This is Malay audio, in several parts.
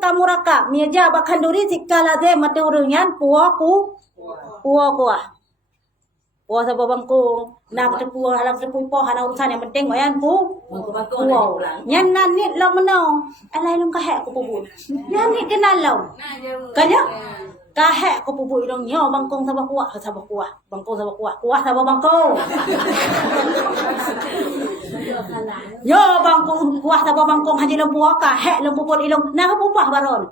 kamuraka meja bakanduri sikala de maturunyan puo ku puo sa babangkong nak tepu halang tepu po hana urusan yang penting wayan puo nyan nan ni lo meno alai lum kahek ko pubu nyan ni kenal lo kanya kahek ko pubu dong nyo bangkong sa bakua bangkong sa bakua kuah sa babangkong yo bangkong kuah sa babangkong haji lo buah kahek lo puput ilong na pupah baron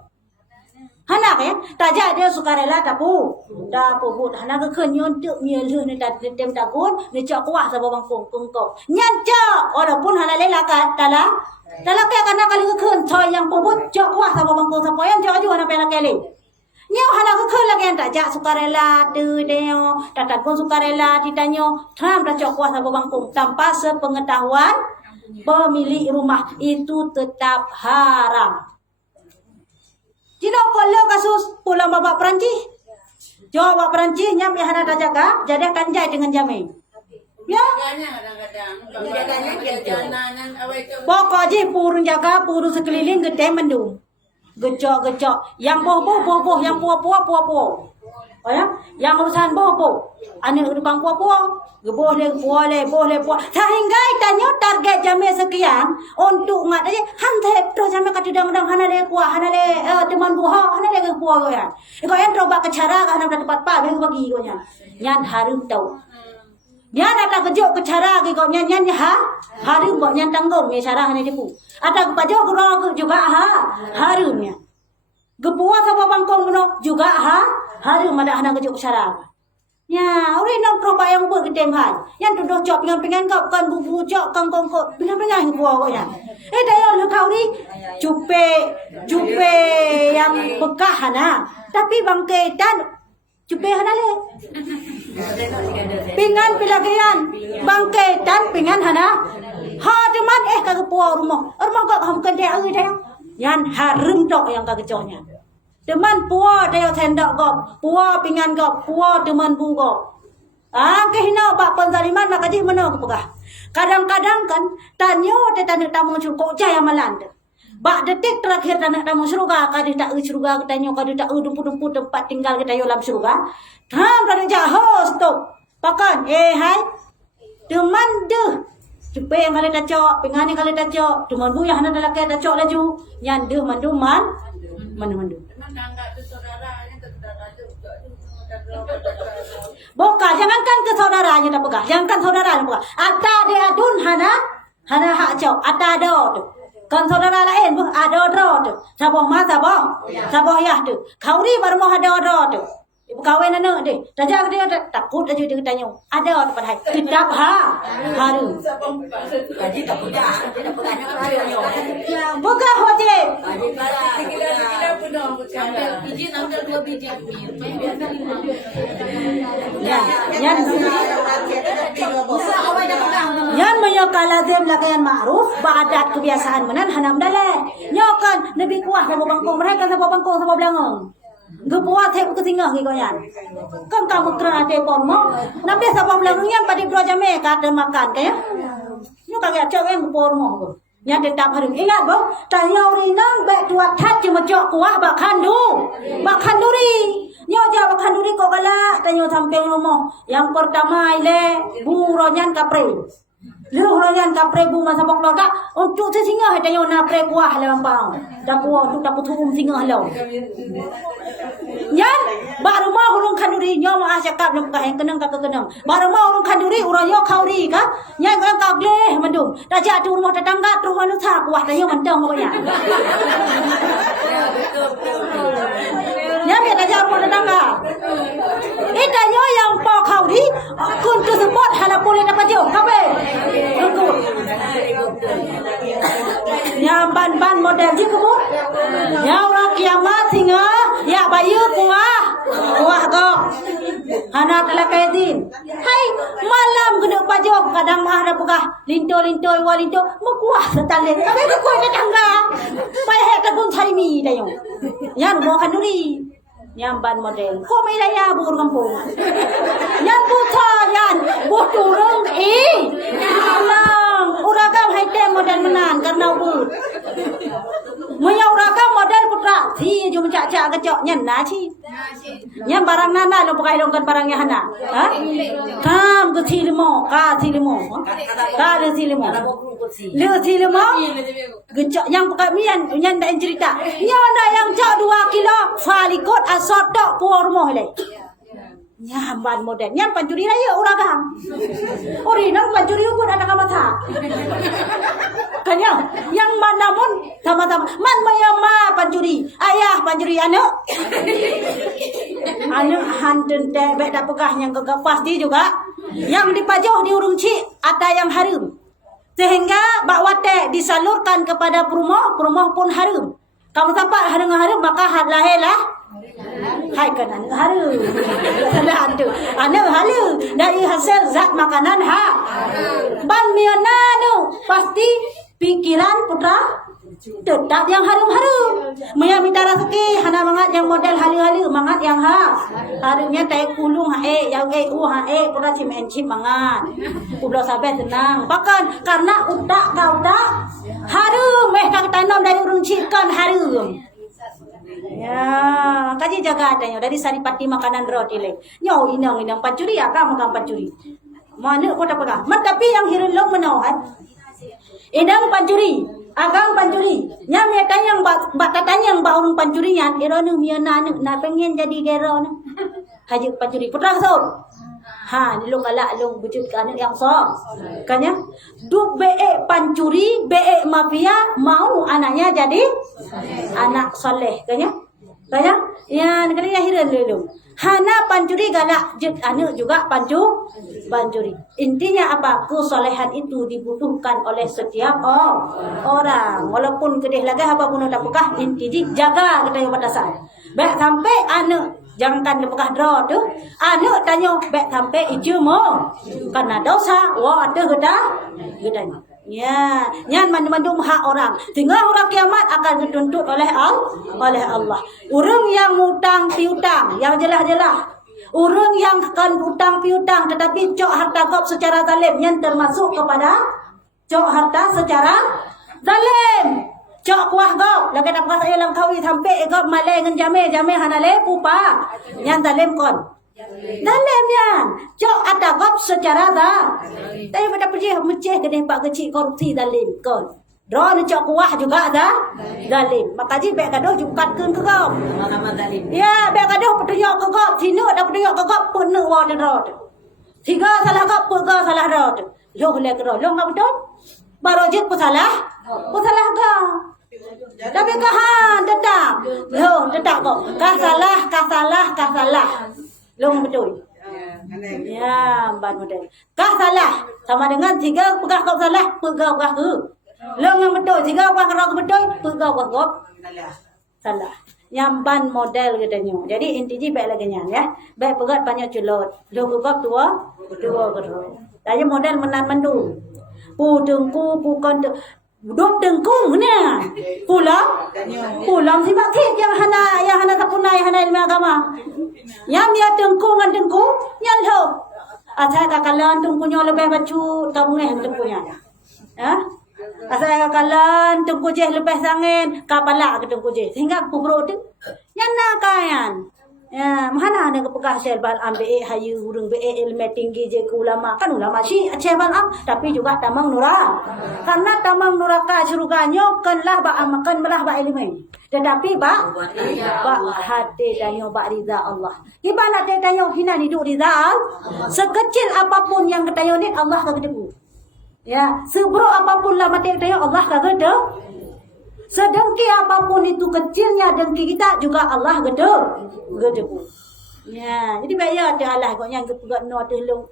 hana ya taja dia sukarela tapu da puput hana ke keun nyon tuk mie leuh ni tem takun ni cok kuah sa babangkong kengkong nyan cok walaupun hana lela ka tala ke kana kali ke keun coy yang puput cok kuah sa babangkong sa poyan cok aju hana pela kele nyo hana ke keun lagi taja sukarela tu deo tatat pun sukarela ditanyo tram da cok kuah sa babangkong tanpa sepengetahuan pemilik rumah itu tetap haram. Cina kalau kasus pulang bapak Perancis, jawab Perancis nyam yang ada jaga, jadi kanjai dengan jamin. Ya. Pokoknya purun jaga, purun sekeliling gede mendung, gecok, yang boh, yang puah. Oh ya, yang urusan boh, ane urang puah, boleh. Sehingga itanya target jamnya sekian untuk ngat aja hantai terus jamnya kat dang hana le puah, hana le teman buah, hana le puah go ya. Iko yang coba ke cara hana tempat pa ben bagi go nya. Nyan harum tau. Nyan ada kejo ke cara go nyan harum go nyan tanggung ya cara hana dipu. Ada kejo go juga harumnya. Gepuah sama bangkong juga harum ada hana kejo ke cara. Ya, orang nak coba yang buat gede hal. Yang duduk cok pingan kau kan bubu cok kangkong kau pingan buah kau yang. Dah yang kau ni cupe yang bekah hana. Tapi bangkai dan cupe hana le. Pingan pilagian bangkai dan pingan hana. Ha cuman kau buah rumah kau ham kerja dia. Yang harum cok yang kau kecoknya. Teman puah dia tendak gop, puah pingan gop, puah teman bu gop. Kehina bak penzaliman mak aji mana ke pegah. Kadang-kadang kan tanyo te tanek tamu surga jaya malan. Bak detik terakhir tanek tamu surga kadi tak surga tanyo kadi tak dumpu-dumpu tempat tinggal kita dalam surga. Tham tanek jahos stop. Pakan hai. Teman deh. Cupe yang kali tacok, pingan yang kali tacok, teman bu yang hana dalak tacok laju. Yang deh manduman. Boka jangankan ke saudaranya tak pegah. Jangankan saudaranya pegah. Ata dia adun hana hak cok. Ata ada tu. Kan saudara lain ada tu. Saboh yah tu. Kau ni baru mau ada tu. Ibu kawin anak dia. Tajak dia takut aja dia tanya. Ada pada hai. Tidak harum. Jadi takut dah. Tidak pegahnya harum. Bukan wajib. Biji ambil 2 biji. Yan menyokal lazim lakayan ma'ruf ba'adat kebiasaan menan hanam dale. Nyokan nabi kuah sama bangkong mereka sama bangkong sama belangong. Gepuah teh ke tinggal ki koyan. Kan kamu kena te pormo. Nabi sama belangong yang pada bro jame kata makan kaya. Nyo kagak cewek pormo. Nya tetap harum. Ingat boh, tanya urinang bek dua tat cuma jok kuah bak kanduri. Nyo ja bak kanduri kok galak tanya sampai rumah. Yang pertama ile buronyan kapre. Luronyan kapre bu masa bok loga untuk singa tanya na pre kuah lempang. Dapuh untuk dapuh tuum singa lo. Yan baru mau urung kanduri nyo ma asyakap nak ka yang kenang ka kenang. Baru mau urung kanduri uroyo kauri ka. Nya kan ka gleh mandum. Raja tu rumah tetangga tu anu sa kuah tanya mantang pokoknya. Nya biar raja rumah tetangga. Itanya yang pa kauri kun tu support hala boleh dapat jo. Kabe. Tunggu. Nya ban model ji kamu. Nya orang kiamat singa ya bayu kuah kok anak lelaki din hai malam kena pajok kadang mah ada pegah linto kuah setale tapi ke kuah tetangga payah ke pun cari mi dayo yang mau kanduri yang ban model kok mai daya bur kampung yang buta yang turun lang uragam hai tem model menan karena bur Menyau ragam model putra jum cak-cak kecok nyen na chi. Nyen barang nana lo pakai dongkan barangnya hana. Ha? Kam ke si limo, ka si limo. Ka le si limo. Le si limo. Gecok yang pakai mian nyen dak cerita. Nyen dak yang cak 2 kilo falikot asot tok puar moh le. Nyamban modern nyam pancuri raya uragang ori nang pancuri pun anak mata kanya yang mana pun sama-sama man mayama pancuri ayah pancuri anak hanten teh bek dak pegah yang gegap pasti juga yang dipajoh di urung cik ada yang harum sehingga bak wate disalurkan kepada perumoh pun harum kamu tapak harum maka had lahirlah hai kan anak haru salah tu anak haru dari hasil zat makanan ban miana tu pasti pikiran putra tetap yang harum-harum maya minta rezeki hana mangat yang model halu-halu mangat yang harumnya tai kulung yang putra cim mangat ublo sampai tenang bahkan karena utak harum kang tanam dari urung cikan harum. Ya, kaji jaga adanya dari saripati makanan roti le. Nyo inang pancuri akak makan pancuri. Mana kota pegah. Tapi yang hirun long menauhat. Indang pancuri, akang pancuri. Nyam ya tanyang bak tatanyang ba urung pancuri yan, ironu miana na pengen jadi gero na. Haji pancuri putra so. Ha, lu kala lu wujud ke anak yang so. Kanya du be pancuri, be mafia mau anaknya jadi anak soleh kanya. Kaya ya kaya hiran dulu. Hana pancuri galak anu juga pancuri. Intinya apa? Kesolehan itu dibutuhkan oleh setiap orang. Walaupun kedih lagi apa pun tak pekah inti jaga kita yang pada saat. Baik sampai anu jangan lepekah draw tu. Anu tanya baik sampai ijo mo. Karena dosa wa ada gedanya. Ya, nyan mandum hak orang. Tinggal orang kiamat akan dituntut oleh Allah. Orang yang mutang piutang, yang jelas-jelas. Orang yang akan utang piutang tetapi cok harta gop secara zalim, yang termasuk kepada cok harta secara zalim. Cok kuah gop, lagi nak saya lang kawi sampai gop malai dengan jame hana le pupa. Yang zalim kon. Dalamnya cok ada gop secara zalim. Tapi pada pergi meceh ke pak kecil korupsi zalim kon. Ron cok kuah juga zalim. Maka ji bek gaduh jukatkeun ke gop. Ya, bek gaduh petunjuk ke gop, sinu ada petunjuk ke gop penuh wa rod. Tiga salah gop, pega salah rod. Loh le ke rod, loh ngap betul? Barojit pun salah gop. Tapi kahan tetap. Loh, tetap kok. Kah salah. Long betul. Ya, ban model. Kah salah sama dengan tiga pegah kau salah, pegah ke. Long yang betul, tiga pegah kau betul, pegah kau salah. Yang ban model katanya. Jadi intinya baik lagi ya. Baik pegat banyak culot. Lo pegat dua gerong. Tanya model menan mendu. Pu dengku bukan duk dengkung ni. Pulang si bakit yang hana tapunai hana ilmu agama. Yang dia dengkung yang lo. Asal kakalan dengkunya lebih bacu tabungnya dengkunya. Ya. Asal kakalan dengku je lebih sangin kapala ke dengku je. Sehingga kubro tu yang nakayan. Ya, mana ada kepekah selbal ambil hayu urung be ilmu tinggi je ke ulama kan ulama si sebal am tapi juga tamang nura. Karena tamang nuraka surganya kanlah ba amakan belah ba ilmu. Tetapi ba hati danyo ba ridha Allah. Gimana teh danyo hina hidup ridha? Sekecil apapun yang ketayo ni Allah kagak debu. Ya, seburuk apapun lah mati ketayo Allah kagak debu. Sedengki apapun itu kecilnya dengki kita juga Allah gede pun. Ya, jadi baik ya ada Allah kok yang kepegat no telung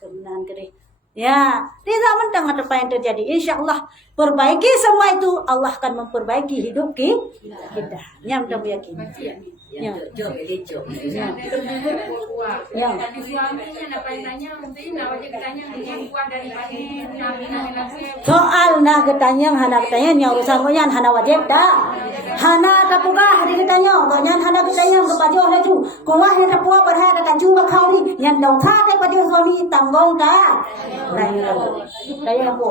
kemenan kere. Ya, di zaman tengah apa yang terjadi insyaallah perbaiki semua itu Allah akan memperbaiki hidup kita. Nyam tak yakin. Ya. Soal nah ketanya hana ketanya nya urusan koyan hana wajib dah. Hana tapugah di tanya, nyan hana kita yang kepada orang tu. Kuah yang terpuas pada kata cuba kau ni, yang dah tak daripada suami tanggung tak. Tanya apa?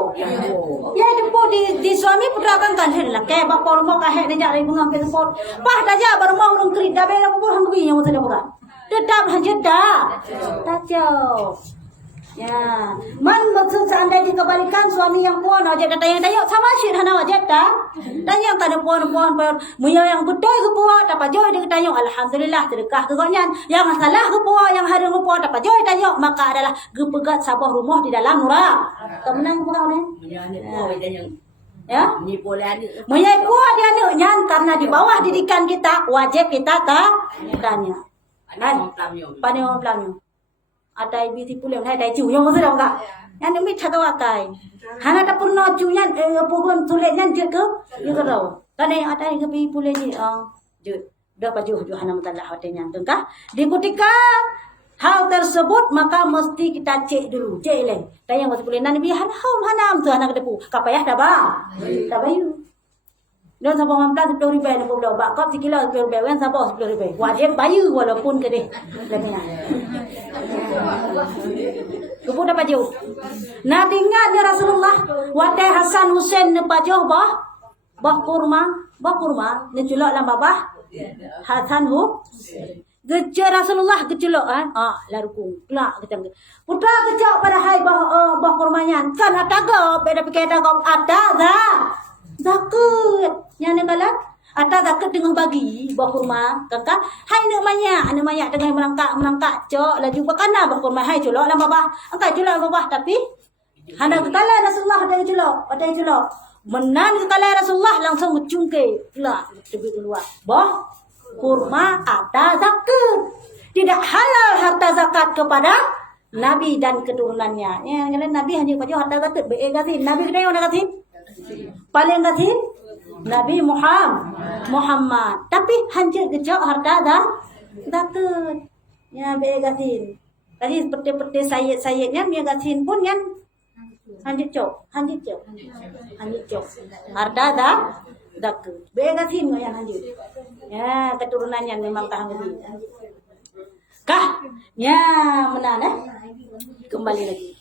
Ya depo di suami putra kan kan lah. Kayak bapa rumah kahek dia jadi bunga ke support. Pah dah baru mau orang kerit dah bela pun hang bi yang sudah bukan. Tetap hanya dah. Tak jauh. Ya, man maksud seandainya dikembalikan suami yang puan aja tanya sama sih hana aja dah. Tanya kan puan muya yang betul ke puan dapat joy dia tanya alhamdulillah sedekah ke konyan. Yang salah ke puan yang hari ke puan dapat joy tanya maka adalah gepegat sabah rumah di dalam nura. Kemenang puan ni. Ya. Muya puan dia ni nyan karena di bawah didikan kita wajib kita tanya. Pani orang pelanyu. Ada ibu tipu lem, ada ciu yang masih dah enggak? Yang ni mesti tahu akai. Hana tak pernah ciu yang pukul tulen yang je ke? Dia tahu. Kan ada yang ibu pulih ni, je dah baju hana mutalah hatinya, tengkah? Di ketika hal tersebut maka mesti kita cek dulu, cek leh. Dan yang masih pulih nanti biar hana tu anak depu. Kapayah dah bang, dah bayu. Dan siapa mampu 10 ribu ni pun dah. Bakap sekilo 10 ribu, kan siapa 10 ribu. Wajib bayu walaupun ke deh. Katanya. Kupu dapat jauh. Nabi ingat ya Rasulullah. Watai Hasan Hussein ni pajuh bah kurma. Ni culak lama bah. Hasan Gece Rasulullah gecelok larukung. Kelak kata. Putra kecak pada hai bah kurmanya. Kan ataga beda pikir ataga ada. Zakat. Yang ni kalah. Atas zakat dengan bagi buah kurma. Kakak. Hai nak banyak dengan melangkak. Cok. Laju bakana buah kurma. Hai culok lah babah. Angkat culok lah babah. Tapi. Hana kekala Rasulullah ada culok. Menan kekala Rasulullah langsung mencungkir. Kelak. Lebih keluar. Buah kurma ada zakat. Tidak halal harta zakat kepada Nabi dan keturunannya. Yang Nabi hanya pada harta zakat. Be'egatin. Nabi kena yang nak katin? Paling katin? Nabi Muhammad. Tapi hanya gejak harta dah zakat. Ya begatin. Tadi seperti sayid-sayidnya begatin pun yang hanya cok. Harta dah zakat. Begatin yang hanya. Ya keturunannya memang tahan lebih. Kah? Ya mana kembali lagi.